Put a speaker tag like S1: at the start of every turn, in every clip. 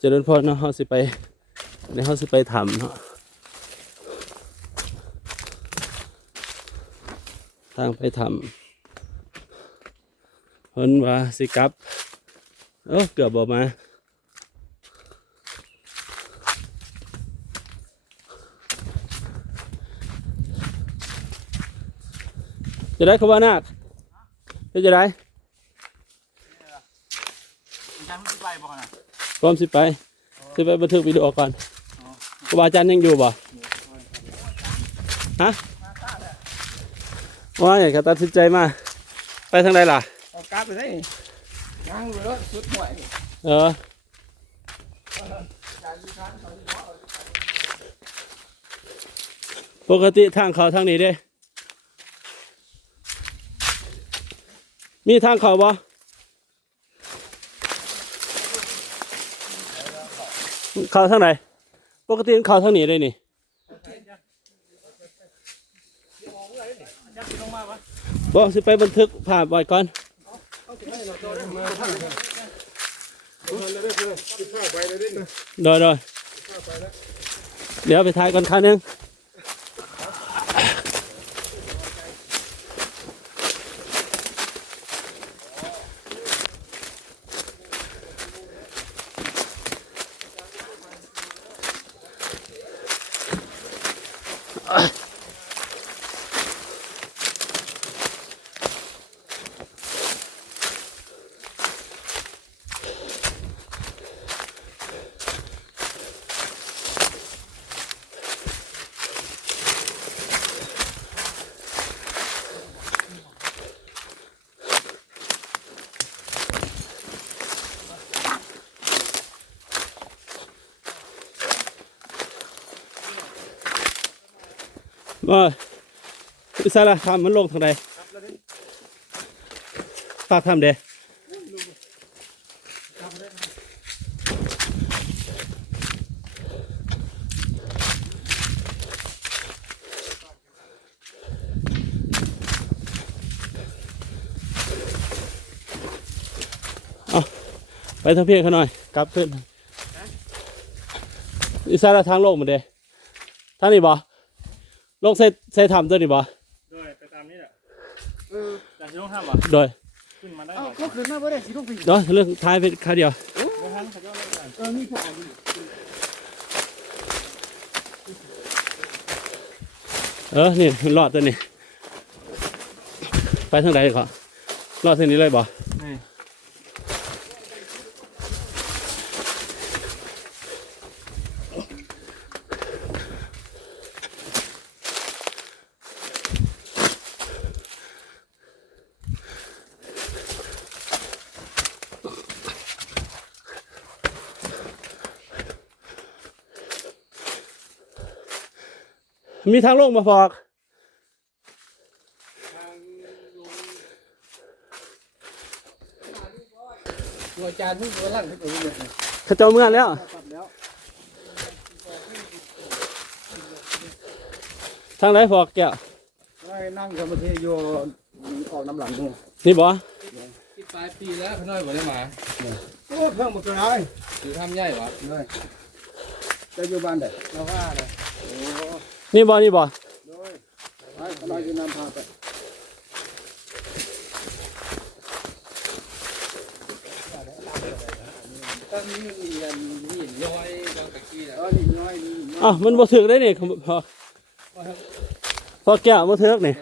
S1: เจริญพรเนาะเฮาสิไปในเฮาสิไปถามเนาะทางไปถามเพิ่นว่าสิกลับเอ้าเกือบบ่มาจะได้ขบานาคเป็นจะได้
S2: ยังไม่ไปบอกนะ
S1: พร้อมสิไปสิไปบันทึกวิดีโอก่อนครูบาอาจารย์ยังอยู่บ่ฮะว่าอย่างก็ตัดสินใจมา ไปทางใดล่ะ
S2: เอากลับไปได้ย่างไปรถสุดห่วย
S1: เออปกติทางเขาทางนี้เด้ มีทางเขาบ่ เขาทางไหนปกติมันเขาทางนี้เลยนี่บอกสิไปบันทึกภาพไว้ก่อนโดยโดยเดี๋ยวไปถ่ายก่อนครั้งนึง ว่าอิสระทำมันลงทางใดฝากทำเด้เอาไปทางเพียงเขาหน่อย กลับขึ้นอิสระทางโลกมันเด้ทางนี้บ่ ลงใส่ใส่ทำตัวนี้บ่
S2: โดยไปตามนี้แหละเออแต่ที่ต้องทำวะ
S1: โดย
S2: ขึ้นมาได้เอ้าก็ขึ้นมาไม่ได้สิต้องปี
S1: เนาะเรื่องท้ายเป็นคาเดียว
S2: เดี๋ยวทันเขาจะเล่นกันเออนี่แค่อันนี้
S1: เออนี่มันรอดตัวนี้ ไปทางใดก่อนรอดทางนี้เลยบ่ มีทางลงมาฟอก
S2: ตัวจานที่ตัวล่างที่ตัวนี้เนี่ย
S1: เขาเจ้าเมื่อแล้ว
S2: กลับแล้ว
S1: ทางไหนฟอกแก้ว
S2: ไอ้นั่งกับประเทศโยออกน้ำหลังเนี่ย
S1: นี่บ่
S3: ที่ปลายปีแล้วพี่น้อยบ่ได้มา
S2: โอ้เครื่องหมดตัวไหน
S3: ถือทำใหญ่หรอ
S2: เลยจะอยู่บ้านไหน
S3: เราว่าเลย
S1: นี่บ่นี่บ่
S2: โดยไปเราจะนำพาไป
S3: ตอนนี้มีอันนี่ย้อยบางตะกี้
S2: เอ
S3: แล้ว
S2: อนี่น้อยนี่
S1: อ้าวมันบ่ถึกได้นี่พอพอแก้วบ่ถึกนี่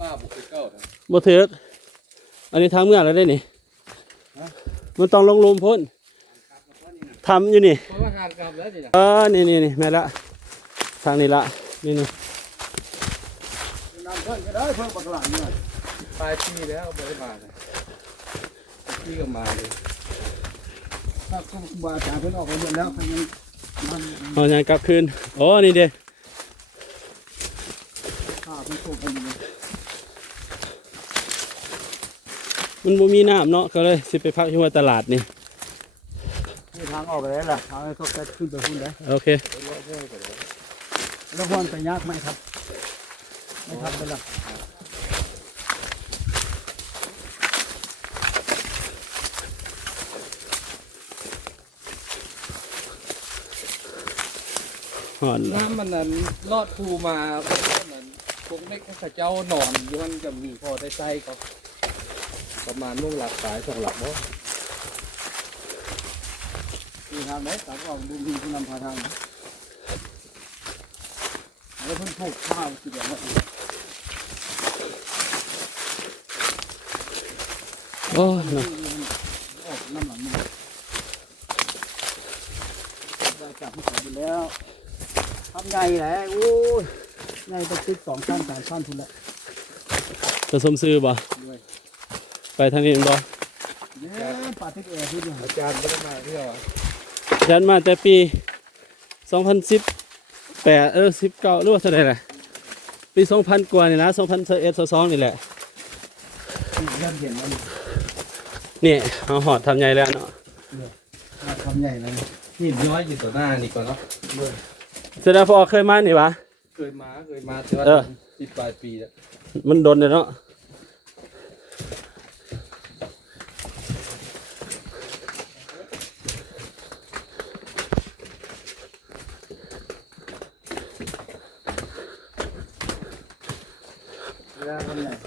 S3: ป้าบุกไปเก้านะ
S1: บ่ถึกอันนี้ทางเมื่อแล้วได้นี่มันต้องลงหลุมพ้นทำอยู่นี่
S3: เพราะว่าหานกลับแล้วนี่นะ
S1: เออนี่นี่นี่แม่นละ ทางนี้ละนี่นี่
S2: นำเพิ่มก็ได้เพิ่มปากหลังหน่อย
S3: ปลายปีแล้วบ่ได้มาเลยพี่ก็มาเลย
S2: ถ้าครูบาอาจารย์เพิ่นออกไปหมดแล้วเขายังมัน
S1: เอาอย่างกลับคืนโอ้นี่เด้
S2: ข้าเพิ่นโคกกันอยู่เลย
S1: มันบ่มีน้ำเนาะก็เลยสิไปพักอยู่ว่าตลาดนี่
S2: นี่ทางออกไปแล้วล่ะทางให้เขาแก๊สขึ้นไปพุ่นได้
S1: โอเค
S2: แล้วห้อนไปยากไหมครับ ไม่ทับเลย
S1: หรอหอน
S3: น้ำมันนั้นลอดภูมาเหมือนพวกเล็กข้าเจ้าหนอนอยู่มันจะมีพอได้ไส้ก็ ประมาณนุ่งหลับสายสองหลักบ่
S2: มีทางไหนสามกล่องดูมีผู้นำพาทาง แล้วเพิ่นผูกข้าวสิอย่างนั้น
S1: โอ้ยเนาะ
S2: ออกน้ำหลังมันได้จับมันไปแล้วทำใหญ่แหละโอ้ยใหญ่ต้องติดสองชั้นสามชั้นทุนละ
S1: จะสมซื้อบ่
S2: ด้วย
S1: ไปทางนี้บ่
S2: เนี่ยปาทิกแอร์ที่เนี่
S3: อาจารย์ไม่ได้มาเที่ยวอะ
S1: ฉันมาแต่ปี 2010 2018เออ19หรือว่าเท่าไหร่ล่ะปี2000กว่านี่นะ2021 22นี่แหละ
S2: เริ่มเห็นแล้วนี่
S1: นี่เอาหอดทำใหญ่แล้วเนาะ
S2: ทำใหญ่เลย
S3: หินย้อยอยู่ต่อหน้านี่ก่อนเนาะ
S1: แสดงพอเคยมานี่วะ
S3: เคยมาเคยมาแต่ว่า
S1: เออ
S3: สิบปลายปีแล้ว
S1: มันโดนเลยเนาะ Yeah, I'm not.